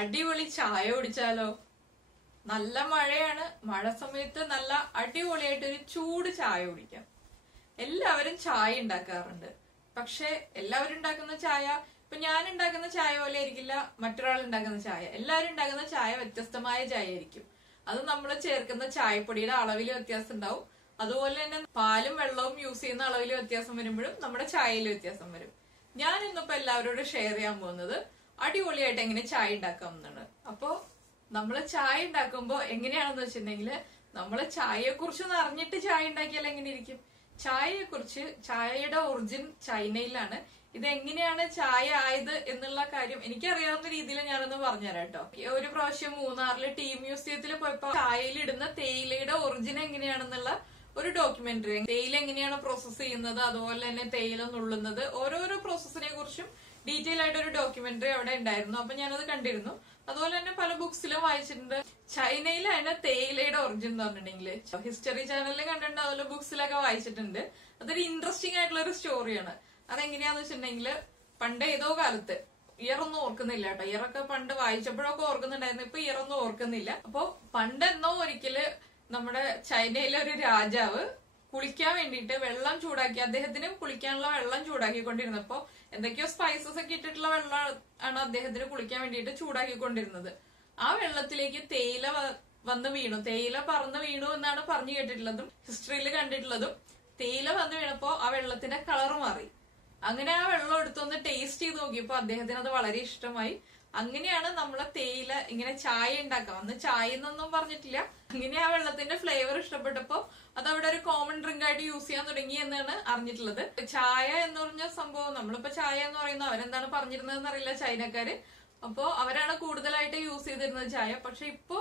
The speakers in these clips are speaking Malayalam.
അടിപൊളി ചായ കുടിച്ചാലോ? നല്ല മഴയാണ്. മഴ സമയത്ത് നല്ല അടിപൊളിയായിട്ട് ഒരു ചൂട് ചായ കുടിക്കാം. എല്ലാവരും ചായ ഉണ്ടാക്കാറുണ്ട്. പക്ഷെ എല്ലാവരും ഉണ്ടാക്കുന്ന ചായ ഇപ്പൊ ഞാൻ ഉണ്ടാക്കുന്ന ചായ പോലെ ആയിരിക്കില്ല മറ്റൊരാൾ ഉണ്ടാക്കുന്ന ചായ. എല്ലാവരും ഉണ്ടാക്കുന്ന ചായ വ്യത്യസ്തമായ ചായ ആയിരിക്കും. അത് നമ്മൾ ചേർക്കുന്ന ചായപ്പൊടിയുടെ അളവിൽ വ്യത്യാസം ഉണ്ടാവും. അതുപോലെ തന്നെ പാലും വെള്ളവും യൂസ് ചെയ്യുന്ന അളവിൽ വ്യത്യാസം വരുമ്പോഴും നമ്മുടെ ചായയിൽ വ്യത്യാസം വരും. ഞാൻ ഇന്നിപ്പോ എല്ലാവരോടും ഷെയർ ചെയ്യാൻ പോകുന്നത് അടിപൊളിയായിട്ട് എങ്ങനെ ചായ ഉണ്ടാക്കാം എന്നാണ്. അപ്പോ നമ്മള് ചായ ഉണ്ടാക്കുമ്പോ എങ്ങനെയാണെന്ന് വെച്ചിട്ടുണ്ടെങ്കിൽ നമ്മള് ചായയെ കുറിച്ച് അറിഞ്ഞിട്ട് ചായ ഉണ്ടാക്കിയാൽ എങ്ങനെ ഇരിക്കും? ചായയെ കുറിച്ച്, ചായയുടെ ഒറിജിൻ ചൈനയിലാണ്. ഇതെങ്ങനെയാണ് ചായ ആയത് എന്നുള്ള കാര്യം എനിക്കറിയാവുന്ന രീതിയിൽ ഞാനൊന്ന് പറഞ്ഞുതരാം കേട്ടോ. ഒരു പ്രാവശ്യം മൂന്നാറിലെ ടീ മ്യൂസിയത്തിൽ പോയപ്പോ ചായയിൽ ഇടുന്ന തേയിലയുടെ ഒറിജിൻ എങ്ങനെയാണെന്നുള്ള ഒരു ഡോക്യുമെന്ററി, തേയില എങ്ങനെയാണ് പ്രോസസ് ചെയ്യുന്നത്, അതുപോലെ തന്നെ തേയില നുള്ളുന്നത്, ഓരോരോ പ്രോസസ്സിനെ കുറിച്ചും ഡീറ്റെയിൽ ആയിട്ട് ഒരു ഡോക്യുമെന്ററി അവിടെ ഉണ്ടായിരുന്നു. അപ്പൊ ഞാനത് കണ്ടിരുന്നു. അതുപോലെ തന്നെ പല ബുക്സിലും വായിച്ചിട്ടുണ്ട്. ചൈനയിലാണ് തേയിലയുടെ ഒറിജിൻ എന്ന് പറഞ്ഞിട്ടുണ്ടെങ്കിൽ ഹിസ്റ്ററി ചാനലിൽ കണ്ടിട്ടുണ്ട്, അതുപോലെ ബുക്സിലൊക്കെ വായിച്ചിട്ടുണ്ട്. അതൊരു ഇൻട്രസ്റ്റിംഗ് ആയിട്ടുള്ള ഒരു സ്റ്റോറിയാണ്. അതെങ്ങനെയാന്ന് വെച്ചിട്ടുണ്ടെങ്കിൽ പണ്ട് ഏതോ കാലത്ത്, ഇയറൊന്നും ഓർക്കുന്നില്ല കേട്ടോ, ഇയറൊക്കെ പണ്ട് വായിച്ചപ്പോഴൊക്കെ ഓർക്കുന്നുണ്ടായിരുന്നു, ഇപ്പൊ ഇയറൊന്നും ഓർക്കുന്നില്ല. അപ്പൊ പണ്ടെന്നോ ഒരിക്കല് നമ്മുടെ ചൈനയിലെ ഒരു രാജാവ് കുളിക്കാൻ വേണ്ടിയിട്ട് വെള്ളം ചൂടാക്കി, അദ്ദേഹത്തിന് കുളിക്കാനുള്ള വെള്ളം ചൂടാക്കിക്കൊണ്ടിരുന്നപ്പോ എന്തൊക്കെയോ സ്പൈസസ് ഒക്കെ ഇട്ടിട്ടുള്ള വെള്ളം ആണ് അദ്ദേഹത്തിന് കുളിക്കാൻ വേണ്ടിയിട്ട് ചൂടാക്കിക്കൊണ്ടിരുന്നത്. ആ വെള്ളത്തിലേക്ക് തേയില വന്ന് വീണു, തേയില പറന്ന് വീണു എന്നാണ് പറഞ്ഞു കേട്ടിട്ടുള്ളതും ഹിസ്റ്ററിയിൽ കണ്ടിട്ടുള്ളതും. തേയില വന്ന് വീണപ്പോ ആ വെള്ളത്തിന്റെ കളർ മാറി. അങ്ങനെ ആ വെള്ളം എടുത്തൊന്ന് ടേസ്റ്റ് ചെയ്ത് നോക്കിയപ്പോ അദ്ദേഹത്തിന് അത് വളരെ ഇഷ്ടമായി. അങ്ങനെയാണ് നമ്മളെ തേയില ഇങ്ങനെ ചായ ഉണ്ടാക്കാം. അന്ന് ചായ എന്നൊന്നും പറഞ്ഞിട്ടില്ല. അങ്ങനെ ആ വെള്ളത്തിന്റെ ഫ്ലേവർ ഇഷ്ടപ്പെട്ടപ്പോ അത് അവിടെ ഒരു കോമൺ ഡ്രിങ്ക് ആയിട്ട് യൂസ് ചെയ്യാൻ തുടങ്ങി എന്നാണ് അറിഞ്ഞിട്ടുള്ളത്. ചായ എന്ന് പറഞ്ഞ സംഭവം, നമ്മളിപ്പോ ചായ എന്ന് പറയുന്നത് അവരെന്താണ് പറഞ്ഞിരുന്നതെന്ന് അറിയില്ല ചൈനക്കാര്. അപ്പോ അവരാണ് കൂടുതലായിട്ട് യൂസ് ചെയ്തിരുന്നത് ചായ. പക്ഷെ ഇപ്പോ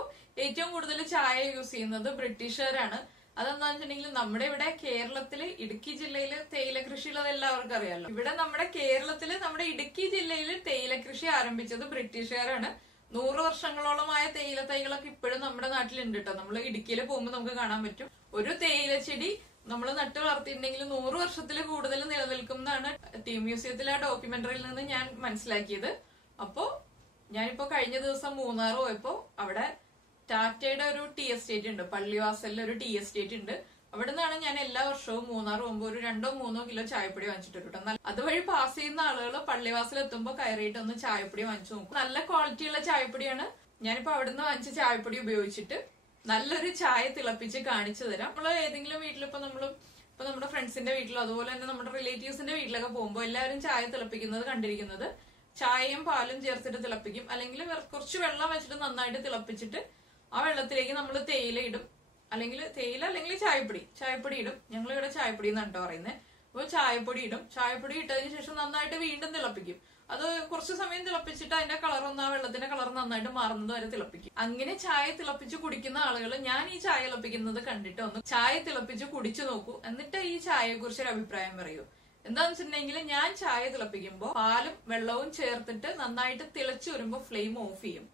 ഏറ്റവും കൂടുതൽ ചായ യൂസ് ചെയ്യുന്നത് ബ്രിട്ടീഷുകാരാണ്. അതെന്താന്ന് വെച്ചിട്ടുണ്ടെങ്കിൽ നമ്മുടെ ഇവിടെ കേരളത്തില് ഇടുക്കി ജില്ലയില് തേയില കൃഷിയുള്ളത് എല്ലാവർക്കും അറിയാലോ. ഇവിടെ നമ്മുടെ കേരളത്തില് നമ്മുടെ ഇടുക്കി ജില്ലയിൽ തേയില കൃഷി ആരംഭിച്ചത് ബ്രിട്ടീഷുകാരാണ്. 100 വർഷങ്ങളോളമായ തേയില തൈകളൊക്കെ ഇപ്പോഴും നമ്മുടെ നാട്ടിലുണ്ട് കേട്ടോ. നമ്മൾ ഇടുക്കിയിൽ പോകുമ്പോൾ നമുക്ക് കാണാൻ പറ്റും. ഒരു തേയില ചെടി നമ്മൾ നട്ടു വളർത്തിയിട്ടുണ്ടെങ്കിൽ 100 വർഷത്തിൽ കൂടുതൽ നിലനിൽക്കും എന്നാണ് ടീ മ്യൂസിയത്തിലെ ആ ഡോക്യുമെന്ററിയിൽ നിന്ന് ഞാൻ മനസ്സിലാക്കിയത്. അപ്പോ ഞാനിപ്പോ കഴിഞ്ഞ ദിവസം മൂന്നാർ പോയപ്പോ അവിടെ ടാറ്റയുടെ ഒരു ടീ എസ്റ്റേറ്റ് ഉണ്ട്, പള്ളിവാസലിൽ ഒരു ടീ എസ്റ്റേറ്റ് ഉണ്ട്. അവിടെ നിന്നാണ് ഞാൻ എല്ലാ വർഷവും മൂന്നാർ പോകുമ്പോൾ ഒരു 2-3 കിലോ ചായപ്പൊടി വാങ്ങിച്ചിട്ട് കേട്ടോ. അതുവഴി പാസ് ചെയ്യുന്ന ആളുകൾ പള്ളിവാസൽ എത്തുമ്പോൾ കയറിയിട്ട് ഒന്ന് ചായപ്പൊടി വാങ്ങിച്ചു നോക്കും. നല്ല ക്വാളിറ്റിയുള്ള ചായപ്പൊടിയാണ്. ഞാനിപ്പോ അവിടുന്ന് വാങ്ങിച്ച ചായപ്പൊടി ഉപയോഗിച്ചിട്ട് നല്ലൊരു ചായ തിളപ്പിച്ച് കാണിച്ചു തരാം. നമ്മള് ഏതെങ്കിലും വീട്ടിലിപ്പോ നമ്മുടെ ഫ്രണ്ട്സിന്റെ വീട്ടിലോ അതുപോലെ തന്നെ നമ്മുടെ റിലേറ്റീവ്സിന്റെ വീട്ടിലൊക്കെ പോകുമ്പോൾ എല്ലാവരും ചായ തിളപ്പിക്കുന്നത് കണ്ടിരിക്കുന്നത് ചായയും പാലും ചേർത്തിട്ട് തിളപ്പിക്കും. അല്ലെങ്കിൽ കുറച്ച് വെള്ളം വെച്ചിട്ട് നന്നായിട്ട് തിളപ്പിച്ചിട്ട് ആ വെള്ളത്തിലേക്ക് നമ്മൾ തേയില ഇടും, അല്ലെങ്കിൽ ചായപ്പൊടി ഇടും. ഞങ്ങൾ ഇവിടെ ചായപ്പൊടി എന്നാണ് കേട്ടോ പറയുന്നത്. അപ്പോൾ ചായപ്പൊടി ഇടും. ചായപ്പൊടി ഇട്ടതിന് ശേഷം നന്നായിട്ട് വീണ്ടും തിളപ്പിക്കും. അത് കുറച്ച് സമയം തിളപ്പിച്ചിട്ട് അതിന്റെ കളറൊന്ന്, ആ വെള്ളത്തിന്റെ കളർ നന്നായിട്ട് മാറുന്നത് വരെ തിളപ്പിക്കും. അങ്ങനെ ചായ തിളപ്പിച്ച് കുടിക്കുന്ന ആളുകൾ ഞാൻ ഈ ചായ തിളപ്പിക്കുന്നത് കണ്ടിട്ട് ഒന്ന് ചായ തിളപ്പിച്ച് കുടിച്ചു നോക്കൂ. എന്നിട്ട് ഈ ചായയെ കുറിച്ച് ഒരു അഭിപ്രായം പറയൂ. എന്താന്ന് വെച്ചിട്ടുണ്ടെങ്കിൽ ഞാൻ ചായ തിളപ്പിക്കുമ്പോൾ പാലും വെള്ളവും ചേർത്തിട്ട് നന്നായിട്ട് തിളച്ചു വരുമ്പോൾ ഫ്ലെയിം ഓഫ് ചെയ്യും.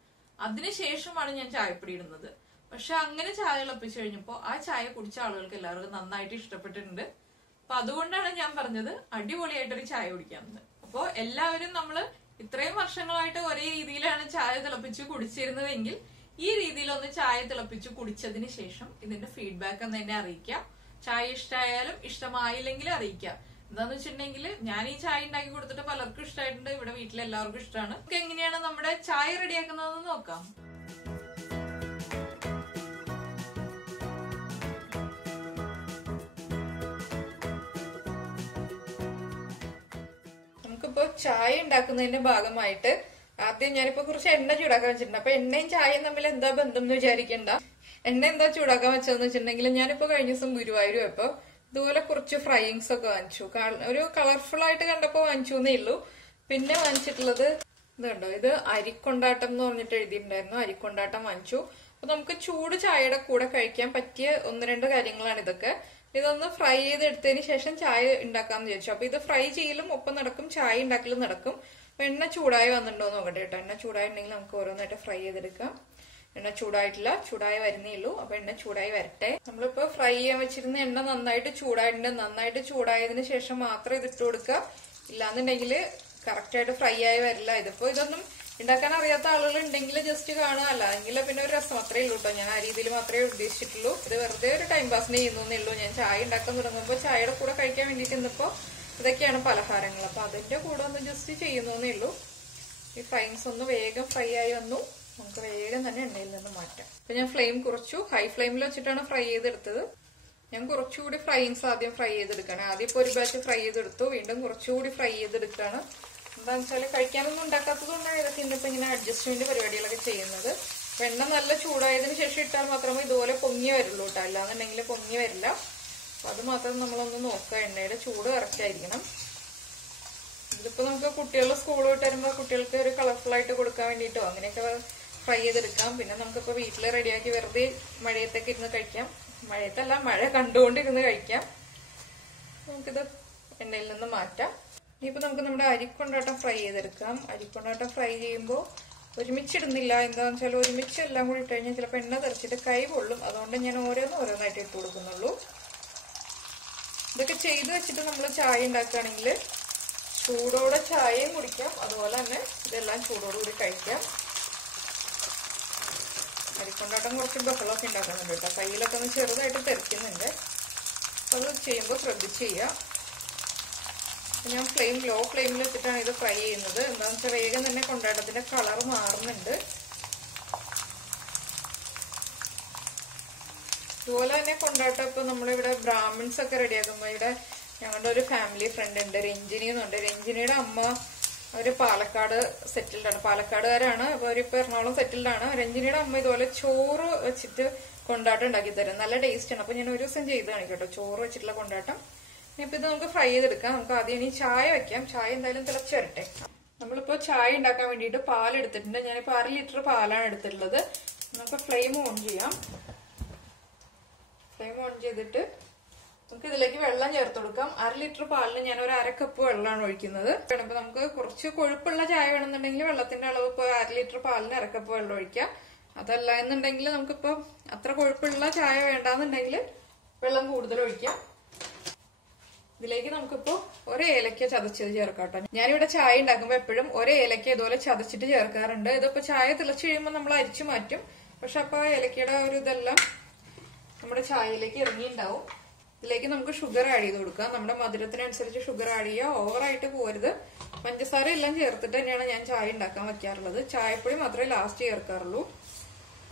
അതിനുശേഷമാണ് ഞാൻ ചായപ്പൊടി ഇടുന്നത്. പക്ഷെ അങ്ങനെ ചായ തിളപ്പിച്ചു കഴിഞ്ഞപ്പോ ആ ചായ കുടിച്ച ആളുകൾക്ക് എല്ലാവർക്കും നന്നായിട്ട് ഇഷ്ടപ്പെട്ടിട്ടുണ്ട്. അപ്പൊ അതുകൊണ്ടാണ് ഞാൻ പറഞ്ഞത് അടിപൊളിയായിട്ടൊരു ചായ കുടിക്കാമെന്ന്. അപ്പോ എല്ലാവരും നമ്മള് ഇത്രയും വർഷങ്ങളായിട്ട് ഒരേ രീതിയിലാണ് ചായ തിളപ്പിച്ച് കുടിച്ചിരുന്നതെങ്കിൽ ഈ രീതിയിലൊന്ന് ചായ തിളപ്പിച്ച് കുടിച്ചതിന് ശേഷം ഇതിന്റെ ഫീഡ്ബാക്ക് ഒന്ന് എന്നെ അറിയിക്കാം. ചായ ഇഷ്ടമായാലും ഇഷ്ടമായില്ലെങ്കിലും അറിയിക്കാം. എന്താന്ന് വെച്ചിട്ടുണ്ടെങ്കിൽ ഞാൻ ഈ ചായ ഉണ്ടാക്കി കൊടുത്തിട്ട് പലർക്കും ഇഷ്ടമായിട്ടുണ്ട്. ഇവിടെ വീട്ടിലെല്ലാവർക്കും ഇഷ്ടമാണ്. നമുക്ക് എങ്ങനെയാണ് നമ്മുടെ ചായ റെഡിയാക്കുന്നതെന്ന് നോക്കാം. നമുക്കിപ്പോ ചായ ഉണ്ടാക്കുന്നതിന്റെ ഭാഗമായിട്ട് ആദ്യം ഞാനിപ്പോ കുറച്ച് എണ്ണ ചൂടാക്കാൻ വെച്ചിട്ടുണ്ട്. അപ്പൊ എണ്ണയും ചായയും തമ്മിൽ എന്താ ബന്ധം എന്ന് വിചാരിക്കണ്ട. എണ്ണ എന്താ ചൂടാക്കാൻ വെച്ചതെന്ന് വെച്ചിട്ടുണ്ടെങ്കിൽ ഞാനിപ്പോ കഴിഞ്ഞ ദിവസം ഗുരുവായൂർ പോയപ്പോ ഇതുപോലെ കുറച്ച് ഫ്രൈയിങ്സ് ഒക്കെ വാങ്ങിച്ചു. ഒരു കളർഫുൾ ആയിട്ട് കണ്ടപ്പോ വാങ്ങിച്ചു എന്നേ ഉള്ളൂ. പിന്നെ വാങ്ങിച്ചിട്ടുള്ളത് ഇത് കണ്ടോ, ഇത് അരിക്കൊണ്ടാട്ടം എന്ന് പറഞ്ഞിട്ട് എഴുതിയിട്ടുണ്ടായിരുന്നു. അരിക്കൊണ്ടാട്ടം വാങ്ങിച്ചു. അപ്പൊ നമുക്ക് ചൂട് ചായയുടെ കൂടെ കഴിക്കാൻ പറ്റിയ 1-2 കാര്യങ്ങളാണ് ഇതൊക്കെ. ഇതൊന്ന് ഫ്രൈ ചെയ്തെടുത്തതിന് ശേഷം ചായ ഉണ്ടാക്കാന്ന് വിചാരിച്ചു. അപ്പൊ ഇത് ഫ്രൈ ചെയ്യലും ഒപ്പം നടക്കും, ചായ ഉണ്ടാക്കലും നടക്കും. അപ്പൊ എണ്ണ ചൂടായി വന്നിട്ടുണ്ടോ നോക്കട്ടെ കേട്ടോ. എണ്ണ ചൂടായിട്ടുണ്ടെങ്കിൽ നമുക്ക് ഓരോന്നായിട്ട് ഫ്രൈ ചെയ്തെടുക്കാം. എണ്ണ ചൂടായിട്ടില്ല, ചൂടായി വരുന്നേ ഉള്ളൂ. അപ്പൊ എണ്ണ ചൂടായി വരട്ടെ. നമ്മളിപ്പോ ഫ്രൈ ചെയ്യാൻ വെച്ചിരുന്ന എണ്ണ നന്നായിട്ട് ചൂടായിട്ടുണ്ട്. നന്നായിട്ട് ചൂടായതിനു ശേഷം മാത്രം ഇത് ഇട്ട് കൊടുക്കുക. ഇല്ലാന്നുണ്ടെങ്കിൽ കറക്റ്റ് ആയിട്ട് ഫ്രൈ ആയി വരില്ല. ഇതൊന്നും ഉണ്ടാക്കാൻ അറിയാത്ത ആളുകൾ ഉണ്ടെങ്കിൽ ജസ്റ്റ് കാണുക, അല്ലെങ്കിൽ പിന്നെ ഒരു രസം അത്രേ ഉള്ളൂ കേട്ടോ. ഞാൻ ആ രീതിയിൽ മാത്രമേ ഉദ്ദേശിച്ചിട്ടുള്ളൂ. ഇത് വെറുതെ ഒരു ടൈം പാസിന് ചെയ്യുന്നേ ഉള്ളൂ. ഞാൻ ചായ ഉണ്ടാക്കാൻ തുടങ്ങുമ്പോൾ ചായയുടെ കൂടെ കഴിക്കാൻ വേണ്ടിയിട്ട് ഇന്നിപ്പോ ഇതൊക്കെയാണ് പലഹാരങ്ങൾ. അപ്പൊ അതിന്റെ കൂടെ ഒന്ന് ജസ്റ്റ് ചെയ്യുന്നേ ഉള്ളൂ. ഈ ഫ്രൈസ് ഒന്ന് വേഗം ഫ്രൈ ആയി വന്നു. നമുക്ക് വേഗം തന്നെ എണ്ണയിൽ നിന്ന് മാറ്റാം. അപ്പൊ ഞാൻ ഫ്ലെയിം കുറച്ചു, ഹൈ ഫ്ലെയിമിൽ വെച്ചിട്ടാണ് ഫ്രൈ ചെയ്തെടുത്തത്. ഞാൻ കുറച്ചുകൂടി ഫ്രൈസ് ആദ്യം ഫ്രൈ ചെയ്തെടുക്കണം. ആദ്യം ഇപ്പൊ ഒരു ബാച്ച് ഫ്രൈ ചെയ്തെടുത്തു, വീണ്ടും കുറച്ചുകൂടി ഫ്രൈ ചെയ്തെടുക്കുകയാണ്. എന്താണെന്ന് വെച്ചാൽ കഴിക്കാനൊന്നും ഉണ്ടാക്കാത്തത് കൊണ്ടാണ് ഇതൊക്കെ ഇന്നിപ്പോ ഇങ്ങനെ അഡ്ജസ്റ്റ്മെന്റ് പരിപാടികളൊക്കെ ചെയ്യുന്നത്. എണ്ണ നല്ല ചൂടായതിനു ശേഷം ഇട്ടാൽ മാത്രമേ ഇതുപോലെ പൊങ്ങി വരുള്ളൂ കേട്ടോ, അല്ലാന്നുണ്ടെങ്കിൽ പൊങ്ങി വരില്ല. അപ്പൊ അത് മാത്രം നമ്മളൊന്ന് നോക്കുക, എണ്ണയുടെ ചൂട് കറക്റ്റ് ആയിരിക്കണം. ഇതിപ്പോ നമുക്ക് കുട്ടികൾ സ്കൂൾ വിട്ട് വരുമ്പോൾ കുട്ടികൾക്ക് ഒരു കളർഫുൾ ആയിട്ട് കൊടുക്കാൻ വേണ്ടിയിട്ടോ അങ്ങനെയൊക്കെ ഫ്രൈ ചെയ്തെടുക്കാം. പിന്നെ നമുക്കിപ്പോ വീട്ടിൽ റെഡിയാക്കി വെറുതെ മഴയത്തൊക്കെ ഇരുന്ന് കഴിക്കാം. മഴയത്തല്ല, മഴ കണ്ടുകൊണ്ടിരുന്ന് കഴിക്കാം. നമുക്കിത് എണ്ണയിൽ നിന്ന് മാറ്റാം. ഇനിയിപ്പോ നമുക്ക് നമ്മുടെ അരിക്കൊണ്ടാട്ടം ഫ്രൈ ചെയ്തെടുക്കാം. അരിക്കൊണ്ടാട്ടം ഫ്രൈ ചെയ്യുമ്പോൾ ഒരുമിച്ചിടുന്നില്ല. എന്താണെന്ന് വെച്ചാൽ ഒരുമിച്ച് എല്ലാം കൂടി ഇട്ട് കഴിഞ്ഞാൽ ചിലപ്പോൾ എണ്ണ തെറിച്ചിട്ട് കൈ പൊള്ളും. അതുകൊണ്ട് ഞാൻ ഓരോന്നായിട്ട് ഇട്ട് കൊടുക്കുന്നുള്ളൂ. ഇതൊക്കെ ചെയ്ത് വെച്ചിട്ട് നമ്മൾ ചായ ഉണ്ടാക്കുകയാണെങ്കിൽ ചൂടോടെ ചായയും കുടിക്കാം, അതുപോലെ തന്നെ ഇതെല്ലാം ചൂടോടുകൂടി കഴിക്കാം. അരിക്കൊണ്ടാട്ടം കുറച്ച് ബഹളമൊക്കെ ഉണ്ടാക്കുന്നുണ്ട് കേട്ടോ, കയ്യിലൊക്കെ ഒന്ന് ചെറുതായിട്ട് തെറിക്കുന്നുണ്ട്. അത് ചെയ്യുമ്പോൾ ശ്രദ്ധിച്ച് ചെയ്യുക. ഞാൻ ലോ ഫ്ലെയിമിൽ വെച്ചിട്ടാണ് ഇത് ഫ്രൈ ചെയ്യുന്നത്. എന്താണെന്ന് വെച്ചാൽ വേഗം തന്നെ കൊണ്ടാട്ടത്തിന്റെ കളർ മാറുന്നുണ്ട്. അതുപോലെ തന്നെ കൊണ്ടാട്ടം ഇപ്പൊ നമ്മളിവിടെ ബ്രാഹ്മിൺസ് ഒക്കെ റെഡിയാക്കുമ്പോൾ ഇവിടെ ഞങ്ങളുടെ ഒരു ഫാമിലി ഫ്രണ്ട് ഉണ്ട്, രഞ്ജിനി എന്നുണ്ട്. രഞ്ജിനിയുടെ അമ്മ അവര് പാലക്കാട് സെറ്റിൽഡാണ്, പാലക്കാടുകാരാണ്. അപ്പൊ അവരിപ്പോ എറണാകുളം സെറ്റിൽഡാണ്. രഞ്ജിനിയുടെ അമ്മ ഇതുപോലെ ചോറ് വെച്ചിട്ട് കൊണ്ടാട്ടം ഉണ്ടാക്കി തരും, നല്ല ടേസ്റ്റ് ആണ്. അപ്പൊ ഞാൻ ഒരു ദിവസം ചെയ്ത് കാണിക്കട്ടോ, ചോറ് വെച്ചിട്ടുള്ള കൊണ്ടാട്ടം. ഇനിയിപ്പോ ഇത് നമുക്ക് ഫ്രൈ ചെയ്തെടുക്കാം. നമുക്ക് ആദ്യം ഇനി ചായ വെക്കാം. ചായ എന്തായാലും തിളച്ച് വരട്ടെ. നമ്മളിപ്പോ ചായ ഉണ്ടാക്കാൻ വേണ്ടിയിട്ട് പാൽ എടുത്തിട്ടുണ്ട്. ഞാനിപ്പോ 1/2 ലിറ്റർ പാലാണ് എടുത്തിട്ടുള്ളത്. നമുക്ക് ഫ്ലെയിം ഓൺ ചെയ്യാം. ഫ്ലെയിം ഓൺ ചെയ്തിട്ട് നമുക്ക് ഇതിലേക്ക് വെള്ളം ചേർത്ത് കൊടുക്കാം. 1/2 ലിറ്റർ പാലിന് ഞാൻ ഒരു 1/2 കപ്പ് വെള്ളമാണ് ഒഴിക്കുന്നത്. ഇപ്പൊ നമുക്ക് കുറച്ച് കൊഴുപ്പുള്ള ചായ വേണമെന്നുണ്ടെങ്കിൽ വെള്ളത്തിന്റെ അളവ് ഇപ്പൊ 1/2 ലിറ്റർ പാലിന് 1/2 കപ്പ് വെള്ളം ഒഴിക്കാം. അതല്ല എന്നുണ്ടെങ്കിൽ നമുക്കിപ്പോ അത്ര കൊഴുപ്പുള്ള ചായ വേണ്ടാന്നുണ്ടെങ്കിൽ വെള്ളം കൂടുതൽ ഒഴിക്കാം. ഇതിലേക്ക് നമുക്കിപ്പോ ഒരു ഏലക്ക ചതച്ചത് ചേർക്കാം കേട്ടോ. ഞാനിവിടെ ചായ ഉണ്ടാക്കുമ്പോ എപ്പോഴും ഒരു ഏലക്ക ഇതുപോലെ ചതച്ചിട്ട് ചേർക്കാറുണ്ട്. ഇതിപ്പോ ചായ തിളച്ച് കഴിയുമ്പോൾ നമ്മൾ അരിച്ചു മാറ്റും. പക്ഷെ അപ്പൊ ഏലക്കയുടെ ഒരു ഇതെല്ലാം നമ്മുടെ ചായയിലേക്ക് ഇറങ്ങിയിട്ടുണ്ടാവും. ഇതിലേക്ക് നമുക്ക് ഷുഗർ ആഡ് ചെയ്ത് കൊടുക്കാം. നമ്മുടെ മധുരത്തിനനുസരിച്ച് ഷുഗർ ആഡ് ചെയ്യുക, ഓവറായിട്ട് പോരുത്. പഞ്ചസാര എല്ലാം ചേർത്തിട്ട് തന്നെയാണ് ഞാൻ ചായ ഉണ്ടാക്കാൻ വെക്കാറുള്ളത്. ചായപ്പൊടി മാത്രമേ ലാസ്റ്റ് ചേർക്കാറുള്ളൂ.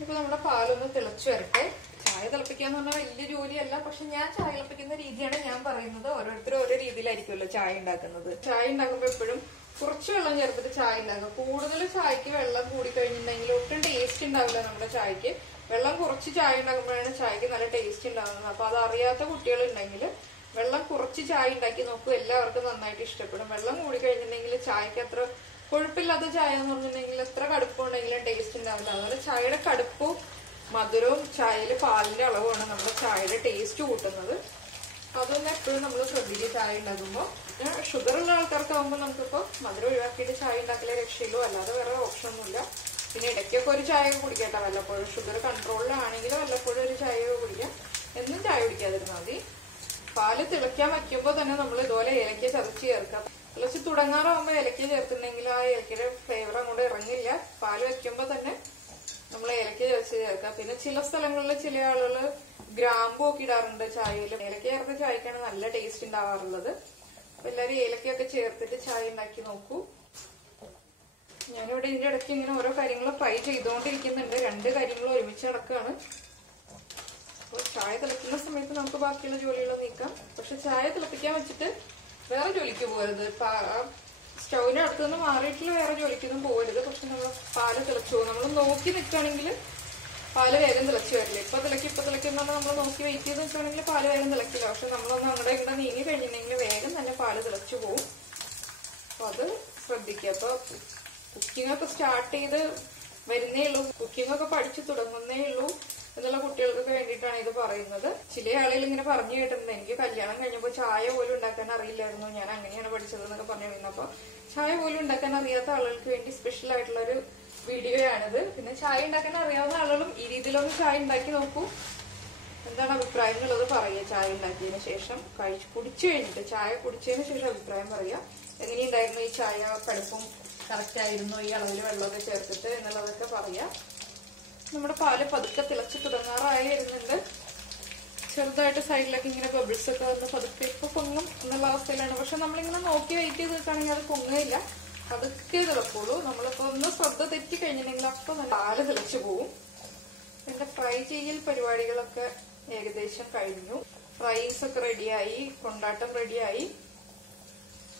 ഇപ്പൊ നമ്മുടെ പാലൊന്ന് തിളച്ചു വരട്ടെ. ചായ തിളപ്പിക്കാന്ന് പറഞ്ഞാൽ വലിയ ജോലിയല്ല, പക്ഷെ ഞാൻ ചായ തിളപ്പിക്കുന്ന രീതിയാണ് ഞാൻ പറയുന്നത്. ഓരോരുത്തരും ഓരോ രീതിയിലായിരിക്കുമല്ലോ ചായ ഉണ്ടാക്കുന്നത്. ചായ ഉണ്ടാക്കുമ്പോൾ എപ്പോഴും കുറച്ച് വെള്ളം ചേർത്തിട്ട് ചായ ഉണ്ടാക്കുക. കൂടുതൽ ചായക്ക് വെള്ളം കൂടി കഴിഞ്ഞിട്ടുണ്ടെങ്കിൽ ഒട്ടും ടേസ്റ്റ് ഉണ്ടാവില്ല നമ്മുടെ ചായക്ക്. വെള്ളം കുറച്ച് ചായ ഉണ്ടാക്കുമ്പോഴാണ് ചായക്ക് നല്ല ടേസ്റ്റ് ഉണ്ടാകുന്നത്. അപ്പൊ അത് അറിയാത്ത കുട്ടികൾ ഉണ്ടെങ്കിൽ വെള്ളം കുറച്ച് ചായ ഉണ്ടാക്കി നോക്കൂ, എല്ലാവർക്കും നന്നായിട്ട് ഇഷ്ടപ്പെടും. വെള്ളം കൂടി കഴിഞ്ഞിട്ടുണ്ടെങ്കിൽ ചായക്ക് അത്ര കൊഴുപ്പില്ലാത്ത ചായ എന്ന് പറഞ്ഞിട്ടുണ്ടെങ്കിൽ എത്ര കടുപ്പുണ്ടെങ്കിലും ടേസ്റ്റ് ഉണ്ടാവില്ല. അതുപോലെ ചായയുടെ കടുപ്പും മധുരവും ചായയിൽ പാലിന്റെ അളവുമാണ് നമ്മുടെ ചായയുടെ ടേസ്റ്റ് കൂട്ടുന്നത്. അതൊന്നും എപ്പോഴും നമ്മൾ ശ്രദ്ധിക്കുക ചായ ഉണ്ടാക്കുമ്പോൾ. ഷുഗർ ഉള്ള ആൾക്കാർക്കാവുമ്പോൾ നമുക്കിപ്പോ മധുരം ഒഴിവാക്കിയിട്ട് ചായ ഉണ്ടാക്കലേ രക്ഷയുള്ളൂ, അല്ലാതെ വേറെ ഓപ്ഷൻ ഒന്നുമില്ല. പിന്നെ ഇടയ്ക്കൊക്കെ ഒരു ചായ കുടിക്കട്ടെ, വല്ലപ്പോഴും ഷുഗർ കൺട്രോളിലാണെങ്കിൽ വല്ലപ്പോഴും ഒരു ചായ കുടിക്കാം. എന്നും ചായ കുടിക്കാതിരുന്നാൽ മതി. പാല് തിളയ്ക്കാൻ വയ്ക്കുമ്പോൾ തന്നെ നമ്മൾ ഇതുപോലെ ഏലക്ക ചതച്ച് ചേർക്കാം. തിളച്ച് തുടങ്ങാറാവുമ്പോൾ ഏലക്ക ചേർത്തിട്ടുണ്ടെങ്കിൽ ആ ഏലക്കയുടെ ഫ്ലേവർ അങ്ങോട്ട് ഇറങ്ങില്ല. പാല് വെക്കുമ്പോൾ തന്നെ നമ്മൾ ഏലക്ക ചതച്ച് ചേർക്കാം. പിന്നെ ചില സ്ഥലങ്ങളിൽ ചില ആളുകൾ ഗ്രാമ്പൂ ഒക്കെ ഇടാറുണ്ട് ചായയിൽ. ഏലക്ക ചേർത്ത ചായക്കാണ് നല്ല ടേസ്റ്റ് ഉണ്ടാവാറുള്ളത്. അപ്പൊ എല്ലാവരും ഏലക്കയൊക്കെ ചേർത്തിട്ട് ചായ ഉണ്ടാക്കി നോക്കൂ. ഞാനിവിടെ ഇതിന്റെ ഇടയ്ക്ക് ഇങ്ങനെ ഓരോ കാര്യങ്ങൾ ഫ്രൈ ചെയ്തുകൊണ്ടിരിക്കുന്നുണ്ട്. 2 കാര്യങ്ങളും ഒരുമിച്ച് നടക്കുകയാണ്. അപ്പോൾ ചായ തിളക്കുന്ന സമയത്ത് നമുക്ക് ബാക്കിയുള്ള ജോലികൾ നീക്കാം. പക്ഷെ ചായ തിളപ്പിക്കാൻ വെച്ചിട്ട് വേറെ ജോലിക്ക് പോകരുത്. സ്റ്റൗവിന്റെ അടുത്ത് നിന്ന് മാറിയിട്ടുള്ള വേറെ ജോലിക്കൊന്നും പോകരുത്. പക്ഷെ നമ്മൾ പാല് തിളച്ചു പോകും. നമ്മൾ നോക്കി നിൽക്കുകയാണെങ്കിൽ പാല് വേഗം തിളച്ചു വരില്ല. ഇപ്പൊ തിളയ്ക്കുന്ന നമ്മൾ നോക്കി വെയിറ്റ് ചെയ്ത് നിൽക്കുകയാണെങ്കിൽ പാല് വേഗം തിളക്കില്ല. പക്ഷെ നമ്മളൊന്ന് അങ്ങടെ ഇവിടെ നീങ്ങി കഴിഞ്ഞിട്ടുണ്ടെങ്കിൽ വേഗം തന്നെ പാല് തിളച്ചു പോകും. അപ്പൊ അത് ശ്രദ്ധിക്കുക. അപ്പൊ കുക്കിംഗ് ഒക്കെ സ്റ്റാർട്ട് ചെയ്ത് വരുന്നേ ഉള്ളൂ, കുക്കിംഗ് ഒക്കെ പഠിച്ചു തുടങ്ങുന്നേ ഉള്ളൂ എന്നുള്ള കുട്ടികൾക്കൊക്കെ വേണ്ടിയിട്ടാണ് ഇത് പറയുന്നത്. ചില ആളുകൾ ഇങ്ങനെ പറഞ്ഞു കേട്ടിട്ടുണ്ട്, എനിക്ക് കല്യാണം കഴിഞ്ഞപ്പോൾ ചായ പോലും ഉണ്ടാക്കാൻ അറിയില്ലായിരുന്നു, ഞാൻ അങ്ങനെയാണ് പഠിച്ചത് എന്നൊക്കെ പറഞ്ഞു. അപ്പൊ ചായ പോലും ഉണ്ടാക്കാൻ അറിയാത്ത ആളുകൾക്ക് വേണ്ടി സ്പെഷ്യൽ ആയിട്ടുള്ള ഒരു വീഡിയോയാണിത്. പിന്നെ ചായ ഉണ്ടാക്കാൻ അറിയാവുന്ന ആളുകളും ഈ രീതിയിലൊന്ന് ചായ ഉണ്ടാക്കി നോക്കൂ. എന്താണ് അഭിപ്രായങ്ങളുള്ളത് പറയുക. ചായ ഉണ്ടാക്കിയതിന് ശേഷം കുടിച്ചു കഴിഞ്ഞിട്ട് ചായ കുടിച്ചതിന് ശേഷം അഭിപ്രായം പറയുക. എങ്ങനെയുണ്ടായിരുന്നു ഈ ചായ, കടുപ്പും കറക്റ്റ് ആയിരുന്നു ഈ അളവിൽ വെള്ളമൊക്കെ ചേർത്തിട്ട് എന്നുള്ളതൊക്കെ പറയാം. നമ്മുടെ പാല് പതുക്കെ തിളച്ച് തുടങ്ങാറായി വരുന്നുണ്ട്. ചെറുതായിട്ട് സൈഡിലൊക്കെ ഇങ്ങനെ ബബിൾസ് ഒക്കെ വന്ന് പതുക്കെ ഇപ്പൊ പൊങ്ങും എന്നുള്ള അവസ്ഥയിലാണ്. പക്ഷെ നമ്മളിങ്ങനെ നോക്കി വെയിറ്റ് ചെയ്ത് നിൽക്കുകയാണെങ്കിൽ അത് പൊങ്ങയില്ല, പതുക്കെ തിളക്കുള്ളൂ. നമ്മളിപ്പോ ഒന്ന് ശ്രദ്ധ തെറ്റി കഴിഞ്ഞിട്ടുണ്ടെങ്കിൽ അപ്പൊ തന്നെ പാല് തിളച്ചു പോവും. എന്റെ ഫ്രൈ ചെയ്യൽ പരിപാടികളൊക്കെ ഏകദേശം കഴിഞ്ഞു. ഫ്രൈസ് ഒക്കെ റെഡിയായി, കൊണ്ടാട്ടം റെഡിയായി.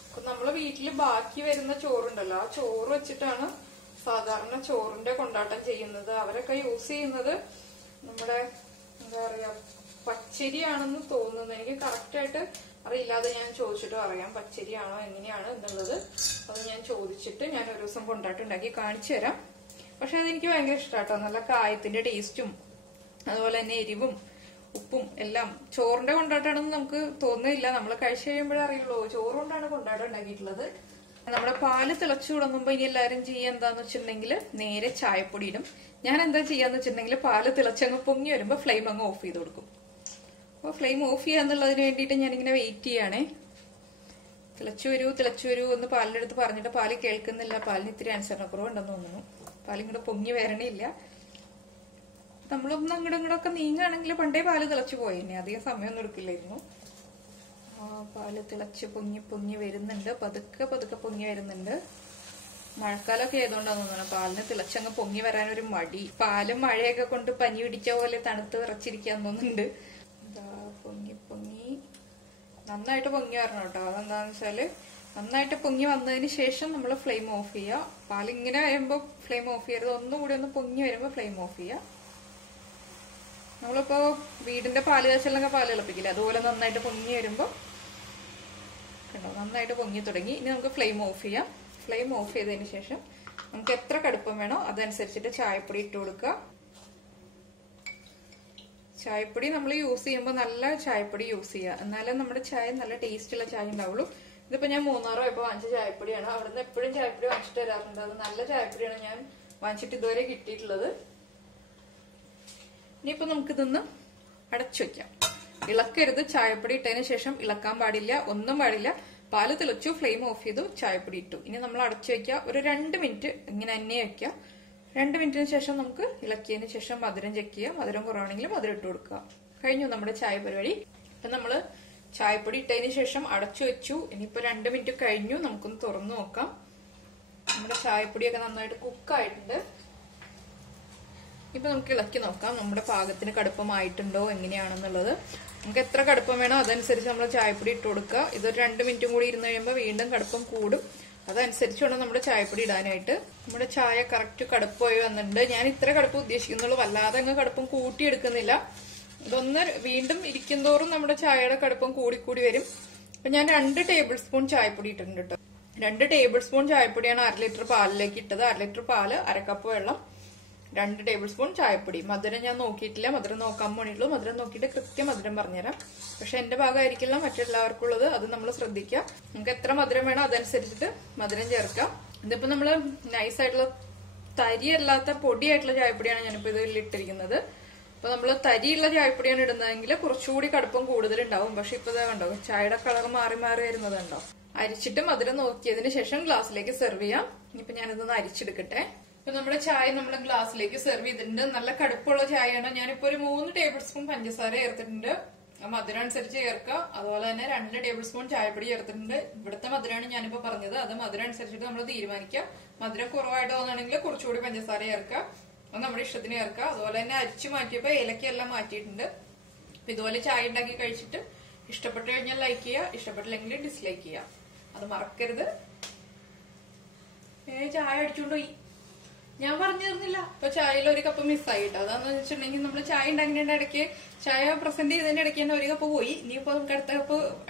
അപ്പൊ നമ്മള് വീട്ടില് ബാക്കി വരുന്ന ചോറുണ്ടല്ലോ, ആ ചോറ് വെച്ചിട്ടാണ് സാധാരണ ചോറിന്റെ കൊണ്ടാട്ടം ചെയ്യുന്നത്. അവരൊക്കെ യൂസ് ചെയ്യുന്നത് നമ്മുടെ എന്താ പറയാ പച്ചരിയാണെന്ന് തോന്നുന്നു. എനിക്ക് കറക്റ്റ് ആയിട്ട് അറിയില്ലാതെ ഞാൻ ചോദിച്ചിട്ട് പറയാം പച്ചരിയാണോ എങ്ങനെയാണ് എന്നുള്ളത്. അത് ഞാൻ ചോദിച്ചിട്ട് ഞാൻ ഒരു ദിവസം കൊണ്ടാട്ടം ഉണ്ടാക്കി കാണിച്ചു തരാം. പക്ഷെ അതെനിക്ക് ഭയങ്കര ഇഷ്ടാട്ടോ. നല്ല കായത്തിന്റെ ടേസ്റ്റും അതുപോലെ തന്നെ എരിവും ഉപ്പും എല്ലാം. ചോറിന്റെ കൊണ്ടാട്ടാണെന്ന് നമുക്ക് തോന്നുന്നില്ല, നമ്മൾ കഴിച്ചു കഴിയുമ്പോഴേ അറിയുള്ളൂ ചോറ് കൊണ്ടാണ് കൊണ്ടാട്ടം ഉണ്ടാക്കിയിട്ടുള്ളത്. നമ്മുടെ പാല് തിളച്ചു തുടങ്ങുമ്പോ ഇനി എല്ലാരും ചെയ്യാൻ എന്താന്ന് വെച്ചിട്ടുണ്ടെങ്കിൽ നേരെ ചായപ്പൊടി ഇടും. ഞാൻ എന്താ ചെയ്യാന്ന് വെച്ചിട്ടുണ്ടെങ്കിൽ പാല് തിളച്ചങ്ങ് പൊങ്ങി വരുമ്പോ ഫ്ലെയിം അങ്ങ് ഓഫ് ചെയ്ത് കൊടുക്കും. അപ്പൊ ഫ്ലെയിം ഓഫ് ചെയ്യാന്നുള്ളതിന് വേണ്ടിയിട്ട് ഞാനിങ്ങനെ വെയിറ്റ് ചെയ്യാണേ. തിളച്ചു വരൂ എന്ന് പാലിന്റെ അടുത്ത് പറഞ്ഞിട്ട് പാല് കേൾക്കുന്നില്ല. പാലിന് ഇത്തിരി അനുസരണക്കുറവുണ്ടെന്ന് തോന്നുന്നു. പാലിങ്ങോട്ട് പൊങ്ങി വരണില്ല. നമ്മളൊന്നും അങ്ങോട്ടൊക്കെ നീങ്ങുകയാണെങ്കിൽ പണ്ടേ പാല് തിളച്ചു പോയെന്നെ, അധികം സമയമൊന്നും എടുക്കില്ലായിരുന്നു. പാല് തിളച്ച് പൊങ്ങി വരുന്നുണ്ട്, പതുക്കെ പൊങ്ങി വരുന്നുണ്ട്. മഴക്കാലമൊക്കെ ആയതുകൊണ്ടാന്ന് തോന്നുന്നു പാലിന് തിളച്ചങ്ങ് പൊങ്ങി വരാനൊരു മടി. പാലും മഴയൊക്കെ കൊണ്ട് പനി പിടിച്ച പോലെ തണുത്ത് വിറച്ചിരിക്കാൻ തോന്നുന്നുണ്ട്. പൊങ്ങി നന്നായിട്ട് പൊങ്ങി വരണം കേട്ടോ. അതെന്താന്ന് വെച്ചാല് നന്നായിട്ട് പൊങ്ങി വന്നതിന് ശേഷം നമ്മൾ ഫ്ലെയിം ഓഫ് ചെയ്യുക. പാലിങ്ങനെ വരുമ്പോ ഫ്ലെയിം ഓഫ് ചെയ്യരുത്, ഒന്നുകൂടി ഒന്ന് പൊങ്ങി വരുമ്പോ ഫ്ലെയിം ഓഫ് ചെയ്യുക. നമ്മളിപ്പോ വീടിന്റെ പാല് കാച്ചലിനൊക്കെ പാല് തിളപ്പിക്കില്ല, അതുപോലെ നന്നായിട്ട് പൊങ്ങി വരുമ്പോ കണ്ടോ നന്നായിട്ട് പൊങ്ങി തുടങ്ങി. ഇനി നമുക്ക് ഫ്ലെയിം ഓഫ് ചെയ്യാം. ഫ്ലെയിം ഓഫ് ചെയ്തതിന് ശേഷം നമുക്ക് എത്ര കടുപ്പം വേണോ അതനുസരിച്ചിട്ട് ചായപ്പൊടി ഇട്ട് കൊടുക്കുക. ചായപ്പൊടി നമ്മൾ യൂസ് ചെയ്യുമ്പോൾ നല്ല ചായപ്പൊടി യൂസ് ചെയ്യുക, എന്നാലും നമ്മുടെ ചായ നല്ല ടേസ്റ്റുള്ള ചായ ഉണ്ടാവുള്ളൂ. ഇതിപ്പോ ഞാൻ മൂന്നാറോ ഇപ്പൊ വാങ്ങിച്ച ചായപ്പൊടിയാണ്. അവിടുന്ന് എപ്പോഴും ചായപ്പൊടി വാങ്ങിച്ചിട്ട് വരാറുണ്ട്. അത് നല്ല ചായപ്പൊടിയാണ് ഞാൻ വാങ്ങിച്ചിട്ട് ഇതുവരെ കിട്ടിയിട്ടുള്ളത്. ഇനിയിപ്പോ നമുക്കിതൊന്ന് അടച്ചു വെക്കാം. ഇളക്കരുത്. ചായപ്പൊടി ഇട്ടതിന് ശേഷം ഇളക്കാൻ പാടില്ല, ഒന്നും പാടില്ല. പാല് തിളച്ചു, ഫ്ലെയിം ഓഫ് ചെയ്തു, ചായപ്പൊടി ഇട്ടു. ഇനി നമ്മൾ അടച്ചു വെക്കുക. ഒരു 2 മിനിറ്റ് ഇങ്ങനെ തന്നെ വെക്കുക. 2 മിനിറ്റിന് ശേഷം നമുക്ക് ഇളക്കിയതിന് ശേഷം മധുരം ചെക്ക് ചെയ്യുക. മധുരം കുറവാണെങ്കിൽ മധുരം ഇട്ട് കൊടുക്കുക. കഴിഞ്ഞു നമ്മുടെ ചായ പരിപാടി. ഇപ്പൊ നമ്മള് ചായപ്പൊടി ഇട്ടതിന് ശേഷം അടച്ചു വെച്ചു. ഇനിയിപ്പോ 2 മിനിറ്റ് കഴിഞ്ഞു. നമുക്കൊന്ന് തുറന്നു നോക്കാം. നമ്മുടെ ചായപ്പൊടിയൊക്കെ നന്നായിട്ട് കുക്കായിട്ടുണ്ട്. ഇപ്പൊ നമുക്ക് ഇളക്കി നോക്കാം നമ്മുടെ പാകത്തിന് കടുപ്പമായിട്ടുണ്ടോ എങ്ങനെയാണെന്നുള്ളത്. നമുക്ക് എത്ര കടുപ്പം വേണോ അതനുസരിച്ച് നമ്മൾ ചായപ്പൊടി ഇട്ട് കൊടുക്കുക. ഇതൊരു 2 മിനിറ്റും കൂടി ഇരുന്ന് കഴിയുമ്പോൾ വീണ്ടും കടുപ്പം കൂടും. അതനുസരിച്ച് വേണം നമ്മുടെ ചായപ്പൊടി ഇടാനായിട്ട്. നമ്മുടെ ചായ കറക്റ്റ് കടുപ്പമായി വന്നിട്ടുണ്ട്. ഞാൻ ഇത്ര കടുപ്പം ഉദ്ദേശിക്കുന്നുള്ളൂ, വല്ലാതെ അങ്ങ് കടുപ്പം കൂട്ടിയെടുക്കുന്നില്ല. ഇതൊന്ന് വീണ്ടും ഇരിക്കുന്തോറും നമ്മുടെ ചായയുടെ കടുപ്പം കൂടിക്കൂടി വരും. അപ്പൊ ഞാൻ 2 ടേബിൾ സ്പൂൺ ചായപ്പൊടി ഇട്ടിട്ടുണ്ട് കേട്ടോ. 2 ടേബിൾ സ്പൂൺ ചായപ്പൊടിയാണ് 1/2 ലിറ്റർ പാലിലേക്ക് ഇട്ടത്. 1/2 ലിറ്റർ പാല്, 1/2 കപ്പ് വെള്ളം, 2 ടേബിൾ സ്പൂൺ ചായപ്പൊടി. മധുരം ഞാൻ നോക്കിയിട്ടില്ല, മധുരം നോക്കാൻ പോണിയുള്ളൂ. മധുരം നോക്കിയിട്ട് കൃത്യം മധുരം പറഞ്ഞുതരാം. പക്ഷെ എന്റെ ഭാഗമായിരിക്കില്ല മറ്റെല്ലാവർക്കും ഉള്ളത്, അത് നമ്മൾ ശ്രദ്ധിക്കുക. നമുക്ക് എത്ര മധുരം വേണോ അതനുസരിച്ചിട്ട് മധുരം ചേർക്കാം. ഇതിപ്പോ നമ്മള് നൈസായിട്ടുള്ള തരിയല്ലാത്ത പൊടിയായിട്ടുള്ള ചായപ്പൊടിയാണ് ഞാനിപ്പോ ഇതിൽ ഇട്ടിരിക്കുന്നത്. അപ്പൊ നമ്മള് തരിയുള്ള ചായപ്പൊടിയാണ് ഇടുന്നതെങ്കിൽ കുറച്ചുകൂടി കടുപ്പം കൂടുതലുണ്ടാവും. പക്ഷെ ഇപ്പൊ കണ്ടോ ചായയുടെ കളർ മാറി മാറി വരുന്നതുണ്ടോ. അരിച്ചിട്ട് മധുരം നോക്കിയതിന് ശേഷം ഗ്ലാസ്സിലേക്ക് സെർവ് ചെയ്യാം. ഇനിയിപ്പോ ഞാനിതൊന്ന് അരിച്ചെടുക്കട്ടെ. ഇപ്പൊ നമ്മുടെ ചായ നമ്മൾ ഗ്ലാസ്സിലേക്ക് സെർവ് ചെയ്തിട്ടുണ്ട്. നല്ല കടുപ്പുള്ള ചായയാണ്. ഞാനിപ്പോ ഒരു 3 ടേബിൾ സ്പൂൺ പഞ്ചസാര ചേർത്തിട്ടുണ്ട്. മധുരം അനുസരിച്ച് ചേർക്കുക. അതുപോലെ തന്നെ 2 ടേബിൾ സ്പൂൺ ചായപ്പൊടി ചേർത്തിട്ടുണ്ട്. ഇവിടുത്തെ മധുരമാണ് ഞാനിപ്പോ പറഞ്ഞത്. അത് മധുരം അനുസരിച്ചിട്ട് നമ്മൾ തീരുമാനിക്കുക. മധുരം കുറവായിട്ട് തോന്നുകയാണെങ്കിൽ കുറച്ചുകൂടി പഞ്ചസാര ചേർക്കുക. അത് നമ്മുടെ ഇഷ്ടത്തിന് ചേർക്കുക. അതുപോലെ തന്നെ അരിച്ചു മാറ്റിയപ്പോ ഏലക്കയെല്ലാം മാറ്റിയിട്ടുണ്ട്. അപ്പൊ ഇതുപോലെ ചായ ഉണ്ടാക്കി കഴിച്ചിട്ട് ഇഷ്ടപ്പെട്ടു കഴിഞ്ഞാൽ ലൈക്ക് ചെയ്യുക, ഇഷ്ടപ്പെട്ടില്ലെങ്കിൽ ഡിസ്ലൈക്ക് ചെയ്യുക. അത് മറക്കരുത്. ചായ അടിച്ചുകൊണ്ടുപോയി, ഞാൻ പറഞ്ഞു തരുന്നില്ല. അപ്പൊ ചായയിൽ 1 കപ്പ് മിസ്സായിട്ട്. അതാന്ന് വെച്ചിട്ടുണ്ടെങ്കിൽ നമ്മൾ ചായ ഉണ്ടാക്കുന്നതിന്റെ ഇടയ്ക്ക് ചായ പ്രസന്റ് ചെയ്തതിന്റെ ഇടയ്ക്ക് തന്നെ 1 കപ്പ് പോയി. ഇനിയിപ്പോ നമുക്ക്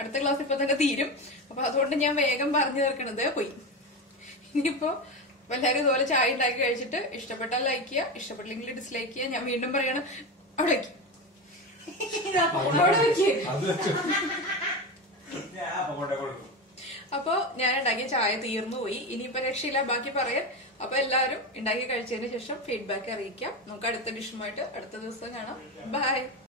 അടുത്ത ക്ലാസ് ഇപ്പൊ തന്നെ തീരും. അപ്പൊ അതുകൊണ്ട് ഞാൻ വേഗം പറഞ്ഞു തീർക്കണത് പോയി. ഇനിയിപ്പോ എല്ലാവരും ഇതുപോലെ ചായ ഉണ്ടാക്കി കഴിച്ചിട്ട് ഇഷ്ടപ്പെട്ടാൽ ലൈക്ക് ചെയ്യുക, ഇഷ്ടപ്പെട്ടില്ലെങ്കിൽ ഡിസ്ലൈക്ക് ചെയ്യുക. ഞാൻ വീണ്ടും പറയാണ് അവിടെ വെക്ക്, അവിടെ വെക്ക്. അപ്പൊ ഞാൻ ഉണ്ടാക്കിയ ചായ തീർന്നു പോയി. ഇനിയിപ്പോ രക്ഷയില്ല, ബാക്കി പറയാൻ. അപ്പൊ എല്ലാവരും ഉണ്ടാക്കി കഴിച്ചതിന് ശേഷം ഫീഡ്ബാക്ക് അറിയിക്കാം. നമുക്ക് അടുത്ത ഡിഷുമായിട്ട് അടുത്ത ദിവസം കാണാം. ബൈ.